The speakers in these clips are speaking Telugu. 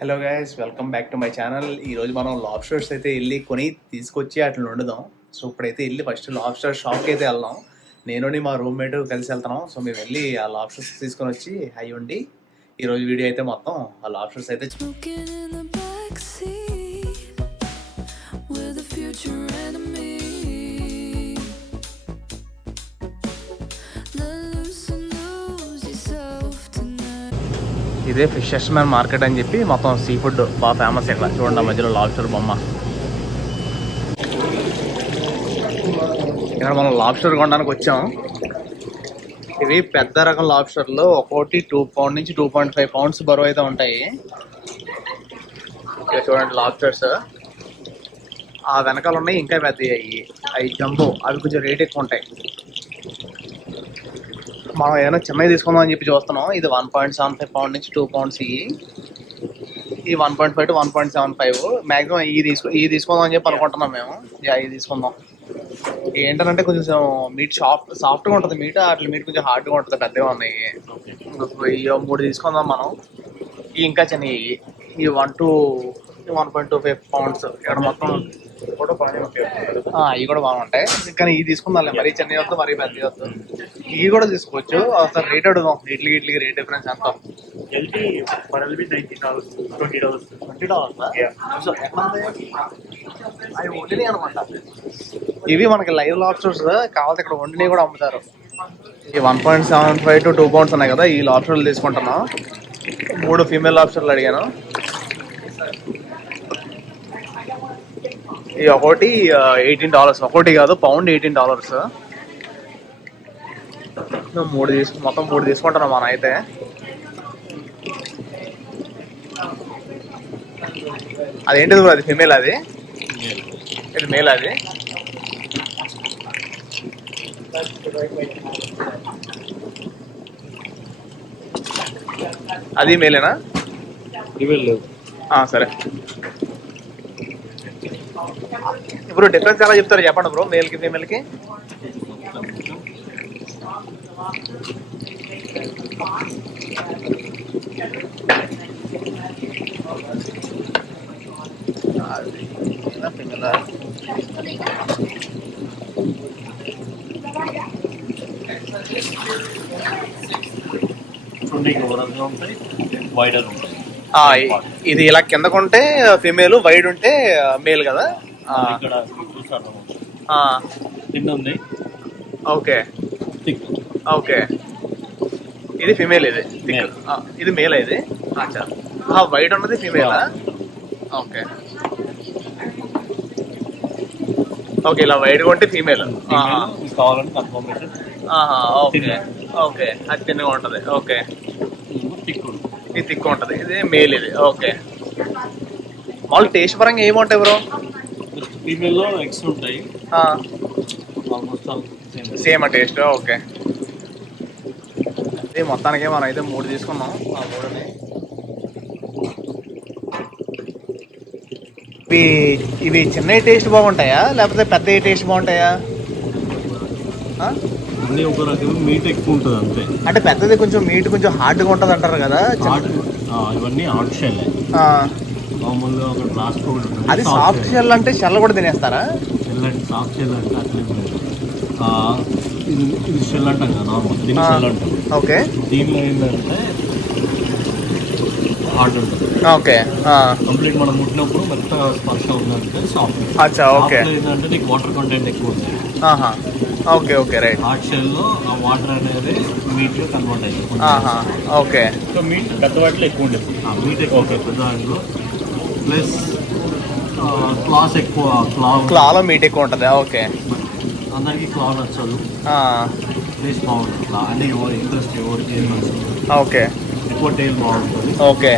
Hello guys, welcome back to my channel. ఈరోజు మనం లాబ్స్టర్స్ అయితే వెళ్ళి కొని తీసుకొచ్చి అట్లా వండుదాం. సో ఇప్పుడైతే వెళ్ళి ఫస్ట్ లాబ్స్టర్ షాప్కి అయితే వెళ్దాం. నేను మా రూమ్మేట్ కలిసి వెళ్తున్నాం. సో మేము వెళ్ళి ఆ లాబ్స్టర్స్ తీసుకొని వచ్చి అవి వండి ఈరోజు వీడియో అయితే మొత్తం ఆ లాబ్స్టర్స్ అయితే ఇదే ఫిషర్స్ మ్యాన్ మార్కెట్ అని చెప్పి మొత్తం సీ ఫుడ్ బాగా ఫేమస్. ఇక్కడ చూడండి, మధ్యలో లాబ్స్టర్ బొమ్మ. ఇక్కడ మనం లాబ్స్టర్ కొనడానికి వచ్చాం. ఇవి పెద్ద రకం లాబ్స్టర్లు, ఒక్కోటి 2 పౌండ్ నుంచి 2.5 పౌండ్స్ బరువు అయితే ఉంటాయి. ఇక్కడ చూడండి లాబ్స్టర్స్. ఆ వెనకాల ఉన్నాయి ఇంకా పెద్దవి, అవి జంబో, అవి కొంచెం రేట్ ఎక్కువ ఉంటాయి. మనం ఏదైనా చిన్నవి తీసుకుందాం అని చెప్పి చూస్తున్నాం. ఇది 1.75 పౌండ్ నుంచి 2 పౌండ్స్. ఈ 1.5 to 1.75 మ్యాక్సిమం ఇవి తీసుకుందాం అని చెప్పి అనుకుంటున్నాం మేము. ఇవి తీసుకుందాం. ఏంటంటే కొంచెం మీట్ సాఫ్ట్గా ఉంటుంది. అట్లా మీట్ కొంచెం హార్డ్గా ఉంటుంది. పెద్దగా ఉన్నాయి. ఇవి 3 తీసుకుందాం మనం. ఇవి ఇంకా చిన్నవి, ఈ 1 to 1.25 పౌండ్స్. ఇక్కడ మొత్తం ఇవి కూడా బాగుంటాయి. కానీ ఇవి తీసుకుందాం. మరీ చిన్నవి వద్దు, మరీ పెద్దవి వద్దు. ఇవి కూడా తీసుకోవచ్చు. అసలు రేట్ అడుగుదాం. ఇట్లకి రేట్ డిఫరెన్స్ ఎంత? అవి వండినాయి అనమాట. ఇవి మనకి లైవ్ లాబ్స్టర్స్ కావాలి. ఇక్కడ వండినవి కూడా అమ్ముతారు. ఈ 1.75 to 2 పౌండ్స్ ఉన్నాయి కదా, ఈ లాబ్స్టర్లు తీసుకుంటున్నాం. 3 ఫీమేల్ లాబ్స్టర్లు అడిగాను. ఈ ఒకటి $18. ఒకటి కాదు, పౌండ్ $18. మొత్తం 3 తీసుకుంటున్నాం మనం అయితే. అదేంటిది బ్రో? అది ఫిమేల్, అది ఇది మేల్. అది అది మేలేనా? సరే. ఇప్పుడు డిఫరెన్స్ ఎలా చెప్తారు చెప్పండి బ్రో, మేల్కి ఫీమేల్కి? ఇది ఇలా కిందకుంటే ఫీమేల్, వైడ్ ఉంటే మేల్ కదా. Okay okay. ఇది ఫీమేల్, ఇది మేల్. ఇది వైట్ ఉన్నది ఫీమేలా? Okay okay. ఇలా వైట్ కొంటే ఫీమేల్. Okay okay. అది తిన్నగా ఉంటది. ఓకే. ఇది తిక్కు ఉంటది. ఇది మేల్. ఇది ఓకే. మామూలు టేస్ట్ పరంగా ఏముంటాయి బ్రో? ఫీమేల్ లో ఎగ్స్ ఉంటాయి, సేమ్ టేస్ట్. ఓకే. ఇది మొత్తానికి మనం అయితే 3 తీసుకున్నాం. ఆ 3ని ఇవి చిన్న టేస్ట్ బాగుంటాయా లేకపోతే పెద్ద టేస్ట్ బాగుంటాయా? అన్ని ఒక రకం మీట్ ఎక్కువ ఉంటుంది అంతే. అంటే పెద్దది కొంచెం మీట్ కొంచెం హార్డ్గా ఉంటుంది అంటారు కదా. ఇవన్నీ హార్డ్ షెల్. మామూలుగా ఒక గ్లాస్ అది సాఫ్ట్ షెల్. అంటే షెల్ కూడా తినేస్తారా? షెల్ అంటే సాఫ్ట్ షెల్ అంటే అట్లా ఇది షెల్ అంటాం కదా నార్మల్, దీన్ని షెల్ అంటాం. ఓకే. దీనిలో ఏంటంటే హార్డ్ ఉంటుంది. ఓకే. కంప్లీట్ మనం ముట్టినప్పుడు మెత్తగా స్పర్శ ఉందంటే సాఫ్ట్. అచ్చా. ఓకే. ఏంటంటే నీకు వాటర్ కంటెంట్ ఎక్కువ ఉంది. Okay okay. రైట్. హార్డ్ షెల్లో ఆ వాటర్ అనేది మీట్ లో కన్వర్ట్ అవుతుంది. ఓకే. సో మీట్ పెద్ద వాటిలో ఎక్కువ ఉండేది. మీట్ ఎక్కువ పెద్ద దాంట్లో ప్లస్ క్లాస్ ఎక్కువ. క్లాలో మీట్ ఎక్కువ ఉంటుంది. ఓకే. అందరికి క్లా నచ్చదు, టేస్ట్ బాగుంటుంది. అంటే ఇంట్రెస్ట్ ఎవరికి నచ్చదు. ఓకే. ఎక్కువ టేస్ట్ బాగుంటుంది. ఓకే.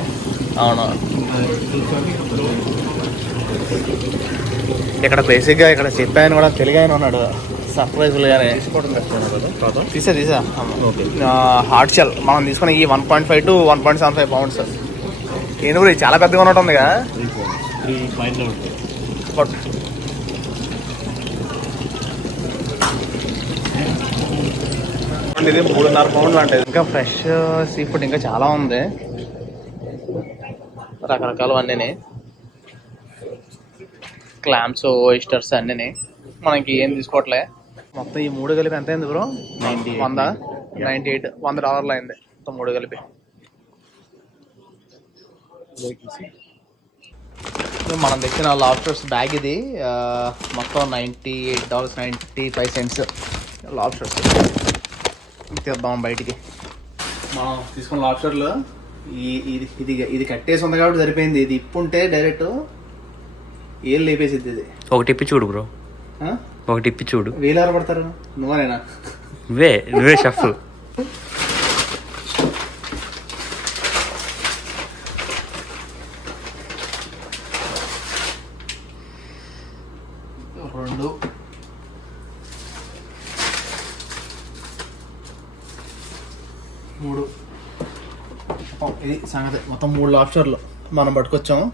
అవును. ఇక్కడ బేసిక్గా ఇక్కడ చెప్పాను కూడా, తెలుగు ఆయన ఉన్నాడు సర్ప్రైజ్లుగానే. తీసా హార్డ్ షెల్ మనం తీసుకుని ఈ 1.5 to 1.75 పౌండ్స్. ఏంటి కూడా చాలా పెద్దగా ఉన్నట్టుంది కదా. ఇది 3.5 పౌండ్లు అంటే. ఇంకా ఫ్రెష్ సీ ఫుడ్ ఇంకా చాలా ఉంది. రకరకాలు అన్నీ, క్లామ్స్, ఓయిస్టర్స్ అన్నీ. మనకి ఏం తీసుకోవట్లే. మొత్తం ఈ మూడు కలిపి ఎంత అయింది బ్రో? 98 $100 అయింది మొత్తం మూడు కలిపి. మనం తెచ్చిన లాబ్స్టర్స్ బ్యాగ్ ఇది మొత్తం $98, 95 లాబ్స్టర్స్. తీద్దాం బయటికి. మనం తీసుకున్న లాబ్స్టర్లు ఇది కట్టేసి ఉంది కాబట్టి సరిపోయింది. ఇది ఇప్పుంటే డైరెక్ట్ ఏళ్ళు లేపేసిద్ది ఇది. ఒకటి ఇప్పి చూడు బ్రో, ఒకటి ఇప్పి చూడు. వీలారు పడతారు. నువ్వేనా? నువ్వే షెఫ్. రెండు, మూడు. ఇది సంగతి. మొత్తం 3 లాబ్స్టర్లు మనం పట్టుకొచ్చాము.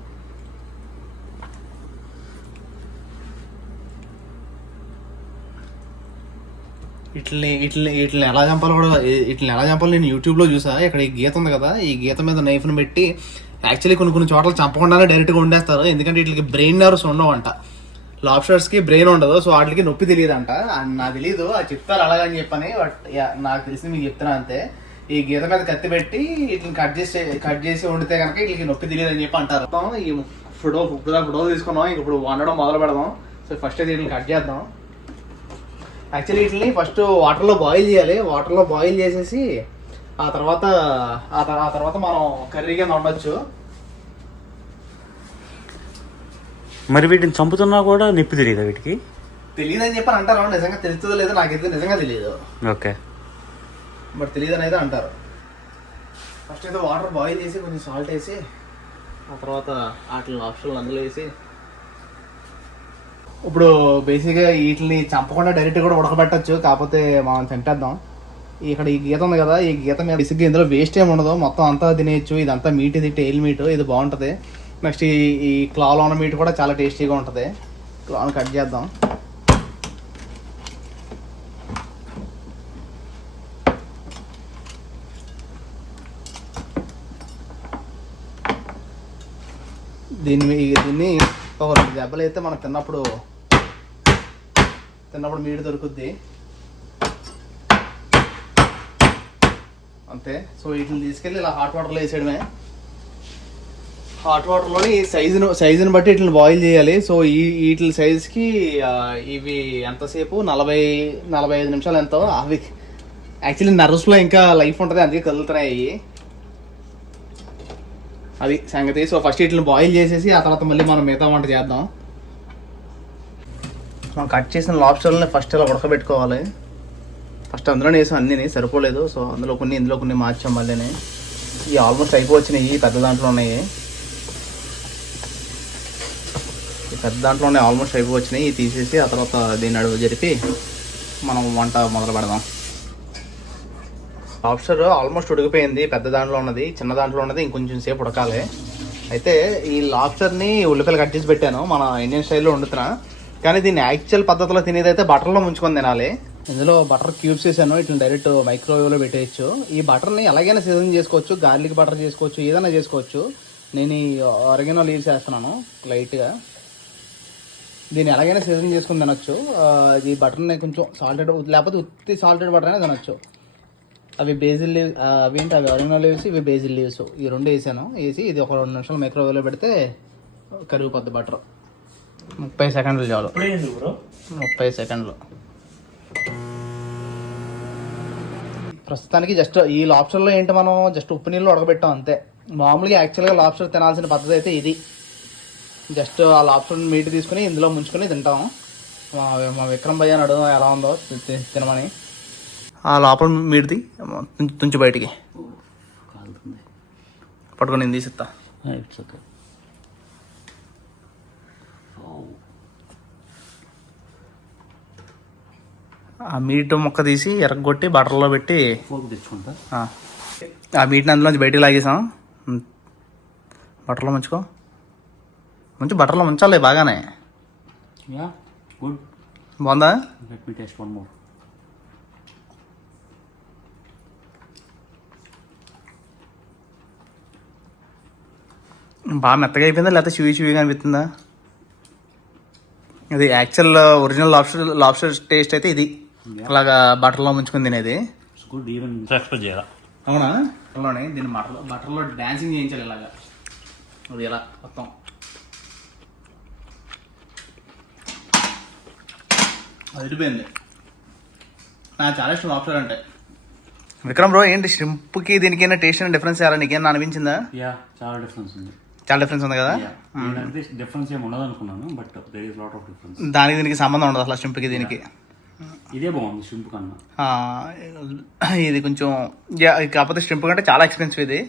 వీటిని ఎలా చంపాలో కూడా, వీటిని ఎలా చంపాలో నేను యూట్యూబ్లో చూసా. ఇక్కడ ఈ గీత ఉంది కదా, ఈ గీత మీద నైఫ్ని పెట్టి యాక్చువల్లీ కొన్ని చోట్ల చంపకుండానే డైరెక్ట్గా వండేస్తారు. ఎందుకంటే వీటికి బ్రెయిన్ నర్వ్స్ ఉండవంట. లాబ్స్టర్స్కి బ్రెయిన్ ఉండదు, సో వాటికి నొప్పి తెలియదంట. నాకు తెలీదు, అది చెప్తారు అలాగని చెప్పని. బట్ నాకు తెలిసి మీకు చెప్తున్నా అంతే. ఈ గీత మీద కత్తి పెట్టి వీటిని కట్ చేసి వండితే కనుక వీటికి నొప్పి తెలియదు అని చెప్పి అంటారు. ఈ ఫోటో తీసుకున్నాం. ఇప్పుడు వండడం మొదలు పెడదాం. సో ఫస్ట్ అయితే వీటిని కట్ చేద్దాం. యాక్చువల్లీ వీటిని ఫస్ట్ వాటర్లో బాయిల్ చేయాలి. వాటర్లో బాయిల్ చేసేసి ఆ తర్వాత మనం కర్రీ కింద వండొచ్చు. మరి వీటిని చంపుతున్నా కూడా నొప్పి తెలియదా వీటికి? తెలియదు అని చెప్పి అంటారు. నిజంగా తెలుస్తుందో లేదో నాకైతే నిజంగా తెలియదు. ఓకే, బట్ తెలియదు అనేది అంటారు. ఫస్ట్ అయితే వాటర్ బాయిల్ చేసి కొంచెం సాల్ట్ వేసి ఆ తర్వాత వాటిని ఆప్షన్లు అందులో వేసి, ఇప్పుడు బేసిక్గా వీటిని చంపకుండా డైరెక్ట్ కూడా ఉడకబెట్టచ్చు. కాకపోతే మనం తింటేద్దాం. ఇక్కడ ఈ గీత ఉంది కదా, ఈ గీత మీద బేసిక్గా ఇందులో వేస్ట్ ఏమి ఉండదు. మొత్తం అంతా తినేయచ్చు. ఇదంతా మీట్, ఇది టెయిల్ మీట్, ఇది బాగుంటుంది. నెక్స్ట్ ఈ క్లాలో ఉన్న మీట్ కూడా చాలా టేస్టీగా ఉంటుంది. క్లాను కట్ చేద్దాం. దీన్ని ఒక 2 దెబ్బలు అయితే మనం తిన్నప్పుడు మీట్ దొరుకుద్ది అంతే. సో వీటిని తీసుకెళ్ళి ఇలా హాట్ వాటర్లో వేసేయడమే. హాట్ వాటర్లోని సైజుని బట్టి వీటిని బాయిల్ చేయాలి. సో వీటి సైజుకి ఇవి ఎంతసేపు 40-45 నిమిషాలు ఎంతో. అవి యాక్చువల్లీ నర్వ్స్లో ఇంకా లైఫ్ ఉంటుంది, అందుకే కదులుతున్నాయి. అది సంగతి. సో ఫస్ట్ వీటిని బాయిల్ చేసేసి ఆ తర్వాత మళ్ళీ మనం మిగతా వంట చేద్దాం. మనం కట్ చేసిన లాబ్స్టర్లని ఫస్ట్ ఇలా ఉడకబెట్టుకోవాలి. ఫస్ట్ అందులోనే వేసాం, అన్నీ సరిపోలేదు. సో ఇందులో కొన్ని మార్చాం మళ్ళీ. ఇవి ఆల్మోస్ట్ అయిపోవచ్చినాయి. పెద్ద దాంట్లో ఉన్నాయి, ఈ పెద్ద దాంట్లోనే ఆల్మోస్ట్ అయిపోవచ్చినాయి. ఇవి తీసేసి ఆ తర్వాత దీన్ని అడుగు జరిపి మనం వంట మొదలు పెడదాం. లాబ్స్టర్ ఆల్మోస్ట్ ఉడికిపోయింది. పెద్ద దాంట్లో ఉన్నది, చిన్న దాంట్లో ఉన్నది ఇంకొంచెం సేపు ఉడకాలి. అయితే ఈ లాబ్స్టర్ని ఉల్లిపాయలు కట్ చేసి పెట్టాను. మన ఇండియన్ స్టైల్లో వండుతున్నా. కానీ దీన్ని యాక్చువల్ పద్ధతిలో తినేదైతే బటర్లో ముంచుకొని తినాలి. ఇందులో బటర్ క్యూబ్స్ వేసాను. ఇట్లా డైరెక్ట్ మైక్రోవేవ్లో పెట్టేయచ్చు. ఈ బటర్ని ఎలాగైనా సీజన్ చేసుకోవచ్చు. గార్లిక్ బటర్ చేసుకోవచ్చు, ఏదైనా చేసుకోవచ్చు. నేను ఈ ఆరిగానో లీవ్స్ వేస్తున్నాను లైట్గా. దీన్ని ఎలాగైనా సీజన్ చేసుకుని తినొచ్చు. ఈ బటర్ని కొంచెం సాల్టెడ్, లేకపోతే ఉత్తి సాల్టెడ్ బటర్ అయినా తినొచ్చు. అవి బేజిల్ లీవ్స్, అవి ఆరిగానో లీవ్స్, ఇవి బేజిల్ లీవ్స్. ఈ 2 వేసాను. వేసి ఇది ఒక 2 నిమిషాలు మైక్రోవేవ్లో పెడితే కరిగిపోద్ది బటర్. 30 సెకండ్లు చాలు. 30 సెకండ్లు. ప్రస్తుతానికి జస్ట్ ఈ లాబ్స్టర్లో ఏంటి, మనం జస్ట్ ఉప్పు నీళ్ళు ఉడకబెట్టాం అంతే. మామూలుగా యాక్చువల్గా లాబ్స్టర్ తినాల్సిన పద్ధతి అయితే ఇది. జస్ట్ ఆ లాబ్స్టర్ మీట్ తీసుకుని ఇందులో ముంచుకొని తింటాం. మా విక్రమ్ భయ్య అడుగుదాం ఎలా ఉందో తినమని. ఆ లోపల మీడిది తుంచి బయటికి పట్టుకొని నేను తీసిస్తా. It's okay. ఆ మీట్ ముక్క తీసి ఎరగొట్టి బటర్లో పెట్టి ఫోక్ తెచ్చుకుంటా. ఆ మీట్ని అందులోంచి బయటికి లాగేసాం. బటర్లో ముంచుకో, బటర్లో ముంచాలి బాగానే. Yeah good. బాగుందా? Let me taste one more. బాగా మెత్తగా అయిపోయిందా లేకపోతే చూయిగా అనిపిస్తుందా? ఇది యాక్చువల్ ఒరిజినల్ లాబ్స్టర్ టేస్ట్ అయితే ఇది, అలాగా బటర్లో ముంచుకుని తినేది. గుడ్, ఈవెన్ ఎక్స్పెక్ట్ చేయాలి. అవునా? అలానే దీన్ని బటర్లో డాన్సింగ్ చేయించాలి ఇలాగా, అది ఎలా మొత్తం. అది వెళ్ళిపోయింది. నాకు చాలా ఇష్టం లాబ్స్టర్ అంటే. విక్రమ్ బ్రో, ఏంటి షింప్కి దీనికైనా టేస్ట్ అయినా డిఫరెన్స్ చేయాలి నీకేనా అనిపించిందా? యా, చాలా డిఫరెన్స్ ఉంది. చాలా డిఫరెన్స్ ఉంది కదా. నేనంటే డిఫరెన్స్ ఏమి ఉండదు అనుకున్నాను, but there is lot of difference. దానికి దీనికి సంబంధం ఉండదు అసలు, షింప్కి దీనికి. ఇదే బాగుంది షింప్ కన్నా. ఇది కొంచెం కాకపోతే షింప్ కంటే చాలా ఎక్స్పెన్సివ్ ఇది,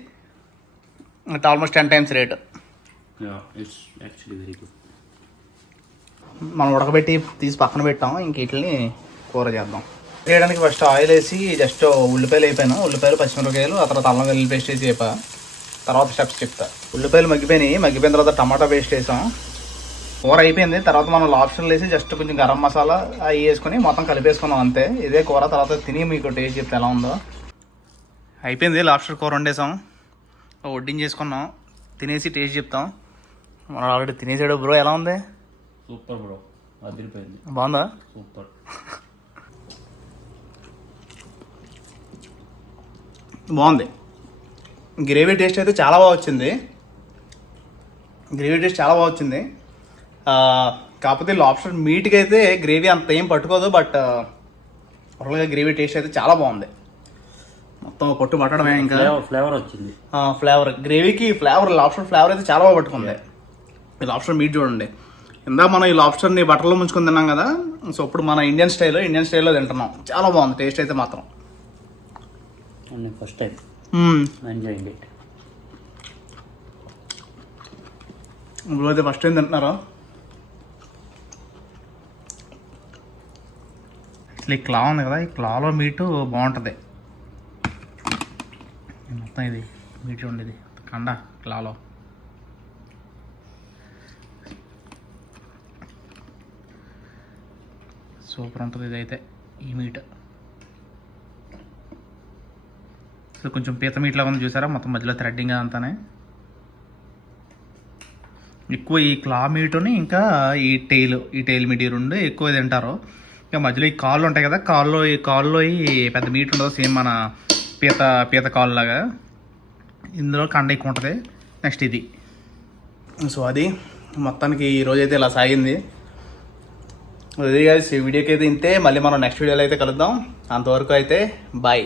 almost 10 times rate. It's actually very good. మనం ఉడకబెట్టి తీసి పక్కన పెట్టాం, ఇంక వీటిని కూర చేద్దాం. వేయడానికి ఫస్ట్ ఆయిల్ వేసి జస్ట్ ఉల్లిపాయలు వేపాను, ఉల్లిపాయలు పచ్చిమిరపకాయలు, ఆ తర్వాత అల్లం వెల్లుల్లి పేస్ట్ వేసి వేపా. తర్వాత స్టెప్స్ చెప్తా. ఉల్లిపాయలు మగ్గిపోయిన తర్వాత టమాటా పేస్ట్ వేసాం. కూర అయిపోయింది. తర్వాత మనం లాబ్స్టర్లు వేసి జస్ట్ కొంచెం గరం మసాలా అవి వేసుకొని మొత్తం కలిపేసుకున్నాం అంతే. ఇదే కూర. తర్వాత తిని మీకు టేస్ట్ చెప్తే ఎలా ఉందో. అయిపోయింది, లాబ్స్టర్ కూర వండేసాం, వడ్డించేసుకున్నాం. తినేసి టేస్ట్ చెప్తాం. మనం ఆల్రెడీ తినేసాడు. బ్రో ఎలా ఉంది? సూపర్ బ్రో, అదిరిపోయింది. బాగుందా? సూపర్. బాగుంది. గ్రేవీ టేస్ట్ అయితే చాలా బాగా వచ్చింది. కాకపోతే లాబ్స్టర్ మీట్కి అయితే గ్రేవీ అంత ఏం పట్టుకోదు, బట్ ఓవరాల్గా గ్రేవీ టేస్ట్ అయితే చాలా బాగుంది. మొత్తం పొట్టు పట్టడమే ఇంకా ఫ్లేవర్ వచ్చింది. ఫ్లేవర్ గ్రేవీకి లాబ్స్టర్ ఫ్లేవర్ అయితే చాలా బాగా పట్టుకుంది. ఈ లాబ్స్టర్ మీట్ చూడండి. ఇందాక మనం ఈ లాబ్స్టర్ని బటర్లో ముంచుకొని తిన్నాం కదా, సో ఇప్పుడు మన ఇండియన్ స్టైల్లో తింటున్నాం. చాలా బాగుంది టేస్ట్ అయితే మాత్రం. First time enjoying it. ఇప్పుడు అయితే ఫస్ట్ టైం తింటున్నారా? అసలు ఈ క్లా ఉంది కదా, ఈ క్లాలో మీటు బాగుంటుంది. మొత్తం ఇది మీట్ ఉండేది కండ క్లాలో. సూపర్ ఉంటుంది ఇదైతే, ఈ మీట్. సో కొంచెం పీత మీట్ లాగా ఉంది చూసారా, మొత్తం మధ్యలో థ్రెడ్డింగ్ అంతానే. ఎక్కువ ఈ క్లా మీటుని ఇంకా ఈ టెయిల్ మీట్ ఈ రెండు ఎక్కువ తింటారు. ఇంకా మధ్యలో ఈ కాళ్ళు ఉంటాయి కదా, కాల్లో ఈ పెద్ద మీట్ ఉండదు, సేమ్ మన పీత కాళ్ళు లాగా. ఇందులో కండ ఎక్కువ ఉంటుంది. నెక్స్ట్ ఇది. సో అది మొత్తానికి ఈరోజు అయితే ఇలా సాగింది. అది గాయ్స్, ఈ వీడియోకి అయితే ఇంతే. మళ్ళీ మనం నెక్స్ట్ వీడియోలో అయితే కలుద్దాం. అంతవరకు అయితే బాయ్.